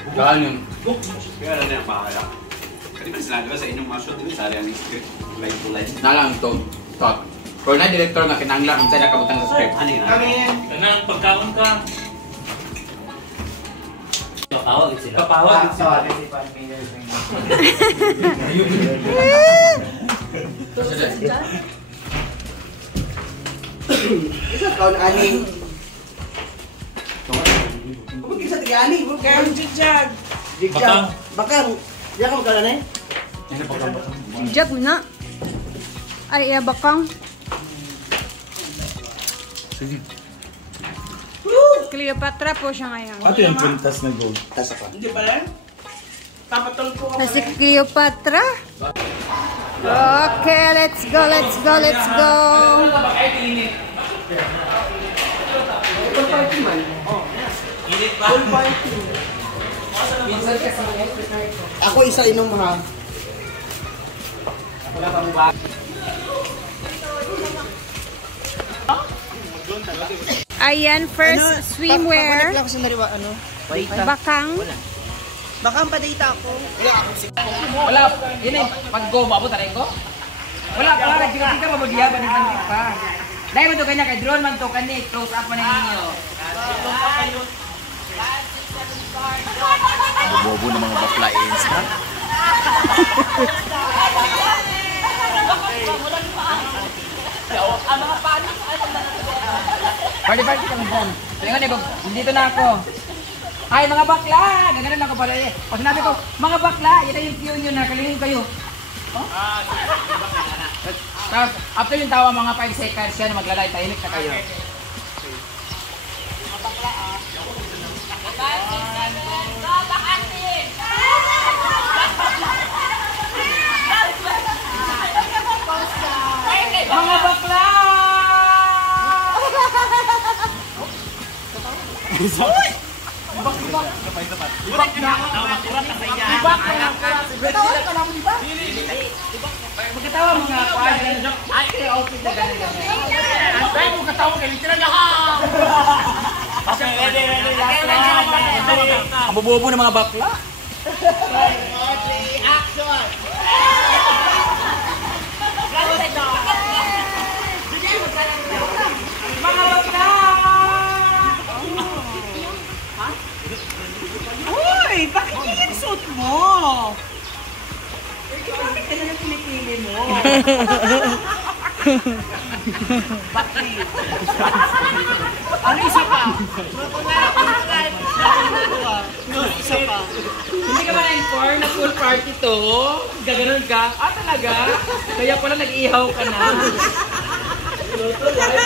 Saan yun? Kaya na yung bahala. Kasi ba sinabi sa inyong mga shoot, di ba sari ang script? Line to line. Nalang ito. Thought. Pero na director nga kinanglang ang tayo nakabutang sa script. Ano yun? Kanang pagkaon ka. Kapawag sila. Kapawag sila. Isa kaon aning. Kung isa tigani, kung kayo jigjag. Jigjag. Bakang. Diyan ka magkala na eh? Jigjag mo na. Ay, iya bakang. Sige. Cleopatra po siya ngayon. Ato yung puntas na gold. Tasa pa. Hindi pa rin? Papatol ko ako. Si Cleopatra. Okay, let's go, let's go, let's go. Full party man. Init pa. Full party. Ako isa inom ha. Wala pa mo ba? Ayan, first swimwear. Pakunik lang ako sa nariwa, ano? Bakang. Bakang padita ako. Wala. Yun eh. Pag-go, maabot na rin ko? Wala. Nagsikat ka mabudiya ba ng bandit pa? Dahil mo ito kanya kay drone man ito kanit. Close up man ninyo. Bobo ng mga baklains na. Party kami dyan. Tingnan niyo, dito na ako. Ay, mga bakla! Gaganan ako pala eh. Pag sinabi ko, mga bakla, yan na yung cue nyo na. Kalinin kayo. Oh? Tapos, after yung tawa, mga 5 seconds yan, maglalay, tahimik na kayo. Mga bakla ah. Mga bakla! Ibak na! Betawa ka na mo, di ba? Magkatawa mga paajan. Ay, kaya outfit na ganun yan. Ay, magkatawa kayo. Tira na ha! Ang bobobo ng mga bakla. Action! Mga bakla! Uy! Bakit yung suit mo? Bakit ka na pinipili mo? Bakit? Ano isa pa? Isa pa. Hindi ka ba na-inform na full party to? Gaganon ka? Ah, talaga? Kaya pala nag-ihaw ka na.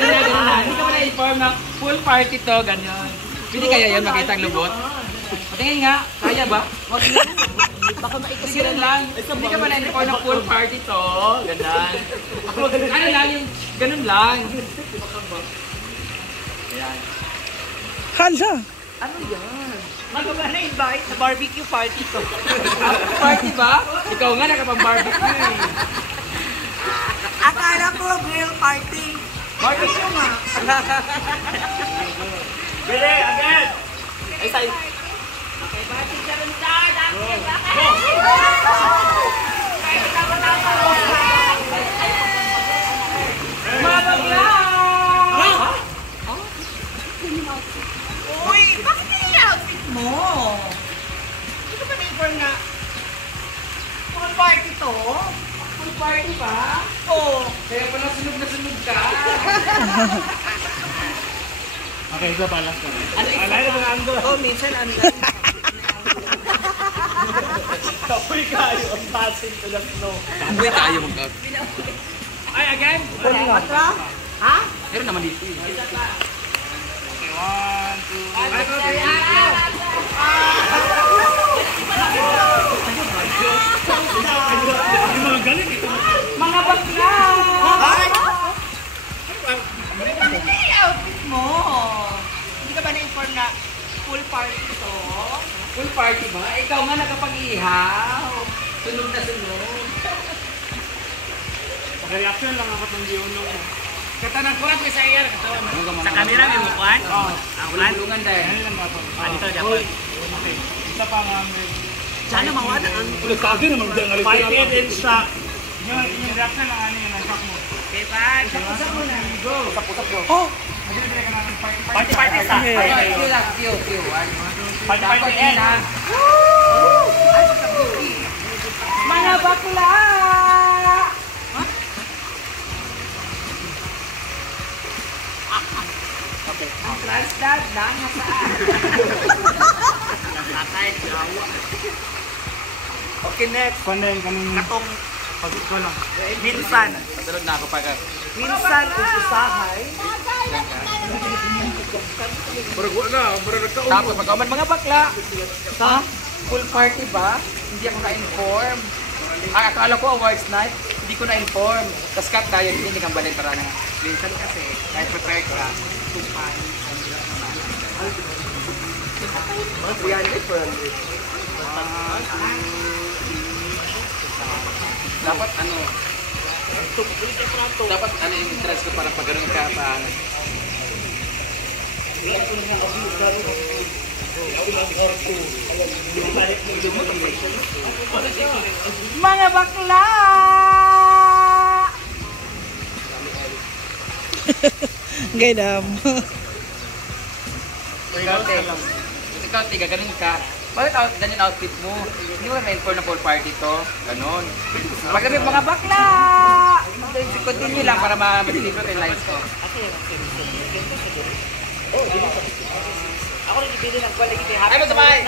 Ganun na. Hindi ka ba na-inform na full party to? Ganon. Pwede kaya yan makita ang lubot? Patingin nga, kaya ba? Baka maikot ganun lang. Hindi ka ba na-inform na full party to? Ganon. Ano lang yung, ganun lang. Ayan. Hala! Ano yan? Ano ba na-invite na barbecue party to? Party ba? Ikaw nga nakapang-barbecue eh. Akala ko grill party. Barbecue nga. Bili, again! Ay, sa'yo. Uy, bakit yung outfit mo? Hindi ko ba na-inform nga? Full party to? Full party ba? Oo. Kaya pala sunog na sunog ka. Okay, isa pa lang. Alay na mga anggo. Oh, minsan online. Kapoy kayo, ang passing to the snow. Uy, tayo mag-out. Ay, again! Ha? Meron naman dito eh. Okay, 1, 2, 3. Yung mga galing ito. Mga bakla! Ay! Bakit yung outfit mo? Hindi ka ba na-inform na full party to? Full party ba? Ikaw nga nakapag-ihaw. Sunog na sunog. Pag-reaction lang ako itong diuno mo. Katanang kurat ka sa air. Sa camera may mukuan? Oo. Ang ulan. Tulungan dahil. Ano lang ba ito? Dito, Japon. Okay. Isa pa nga. Diyan na mawala ang... Ulit kagi naman dyan. Fight it in shock. Yung reaction lang ano yun. Shock mo. Okay, bye. Sapo mo na. Go. Sapo. Oh! Party sa. Ay, Q lang. Q. Party end. Mga bakla! Okay. Ang transdad na nasaan? Tatay, gawa. Okay, next. Kaneng. Katong Pagkiko lang. minsan. Pasunod na ako pagka. Minsan usahay. Tapos pag-uman mga bakla. Ha? Full party ba? Hindi ako na-inform. Akala ko awards night, hindi ko na-inform. Tapos cut tayo, hindi kang balik para na. Minsan kasi, kahit prepare ka, tumpahan. Dapat ano? Dapat ano yung interest ko para pag ganun ka pa. Mga bakla! Gaydam. Ikaw, tiga, ganun ka. Bakit ganyan outfit mo? Hindi mo na-inform na full party to. Ganon. Pagdabi mga bakla! Continue lang para ma-deliver yung lines ko. Ako rin ibili ng kwalagi kay Ay, magsamay!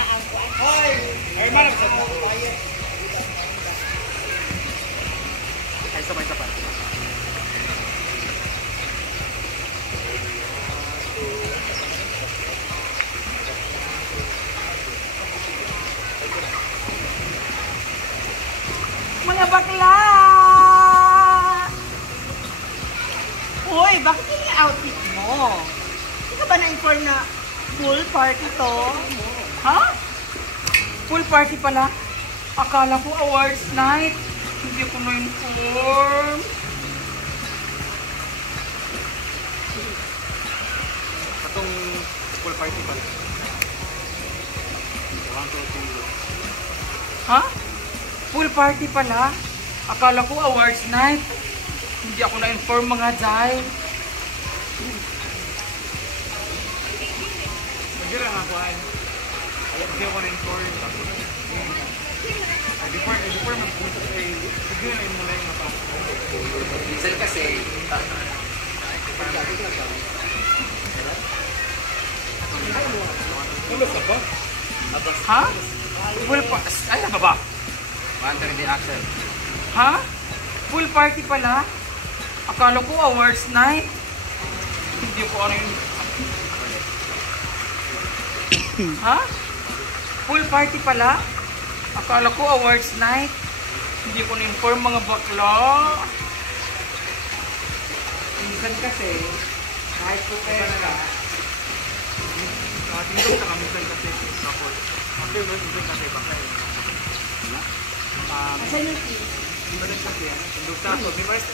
Ay, sabay. Mga bakla! Uy, bakit yung outfit mo? Hindi ka ba na-inform na full party to? Ha? Full party pala? Akala ko awards night. Hindi ko na-inform. Katong full party pala. Ha? Full party pala? Akala ko awards night. Hindi ako na-inform mga jay. Hindi lang ako ay. Hindi ako na-inform. Before mag-punta sa iyo, hindi na mo lang yung Minsan kasi, ha? Full party? Ay, ano ba? Under the action. Ha? Full party pala? Akala ko awards night. Hindi ko ano yun. Ha? Full party pala? Akala ko awards night. Hindi ko na-inform mga bakla. Minsan kasi, kahit prepare ka, Tingnan ka minsan kasi couple. After nun, minsan kasi baka Asan yung tea? minsan kasi yan. Tundok sa ako. May maris.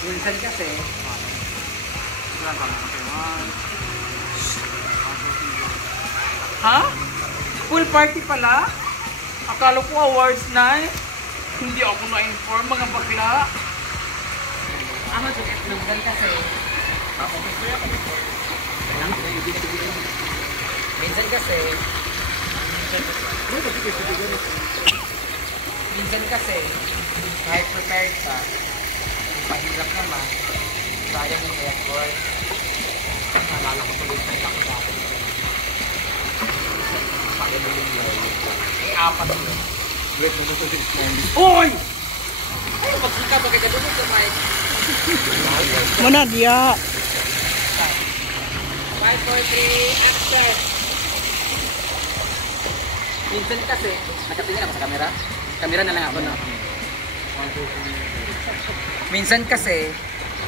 minsan kasi, Wala ka lang. Okay, one. ha? Full party pala? Akala ko awards night. Hindi ako na-inform mga bakla. Ano ito? Minsan kasi, minsan kasi, kahit prepared ka, mahirap naman, sayang yung effort. Nalala ko tuloy sa laki dati. Apat yun. Wait, nasusunod yung Uy! Ay, magsika ba kaya doon sa mic? Mana dia? 5, 4, 3, action! Minsan kasi, nakatingin ako sa camera. Camera na lang ako na. Minsan kasi,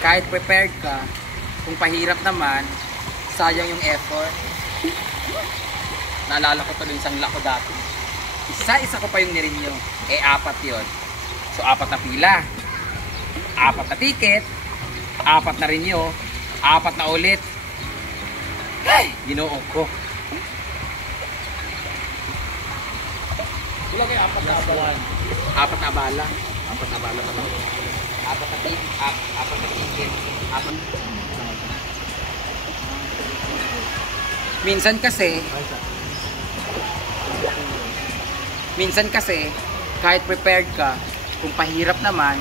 kahit prepared ka, kung pahirap naman, sayang yung effort. Naalala ko tuloy isang lako dati. Isa-isa ko pa yung nirinyo. Eh, 4 yun. So, 4 na pila. 4 na ticket. 4 na rinyo. 4 na ulit. Ay, ginoo ko. Wala kayo apat na abala. Apat na abala. Apat na abala pa lang. Apat na ticket. Apat na ticket. Apat. Minsan kasi, kahit prepared ka, kung pahirap naman,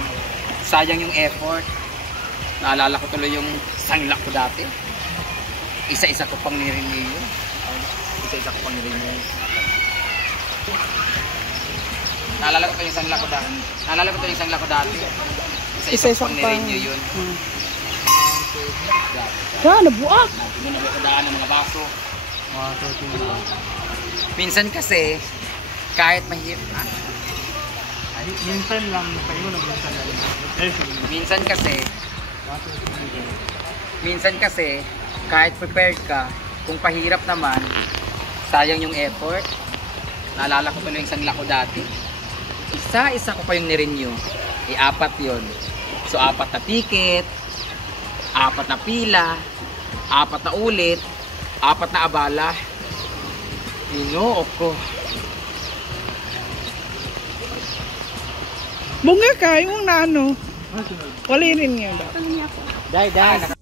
sayang yung effort. Naalala ko tuloy yung sangla ko dati. Isa-isa ko pang nirinig yun. Isa-isa ko pang nirinig. Naalala ko yung sangla ko dati. Isa-isa ko pang nirinig yun. Nabuak! Daan ng mga baso. Minsan kasi, kahit mahirap, Minsan lang, kayo nag-minsan lang. minsan kasi, kahit prepared ka, kung pahirap naman, sayang yung effort. Naalala ko tuloy yung sangla ko dati. Isa-isa ko pa yung nirenew. Apat yun. So, 4 na ticket, 4 na pila, 4 na ulit, 4 na abala. Inook ko. Bunga ka, yung nano. Wala rin yun. Dahil.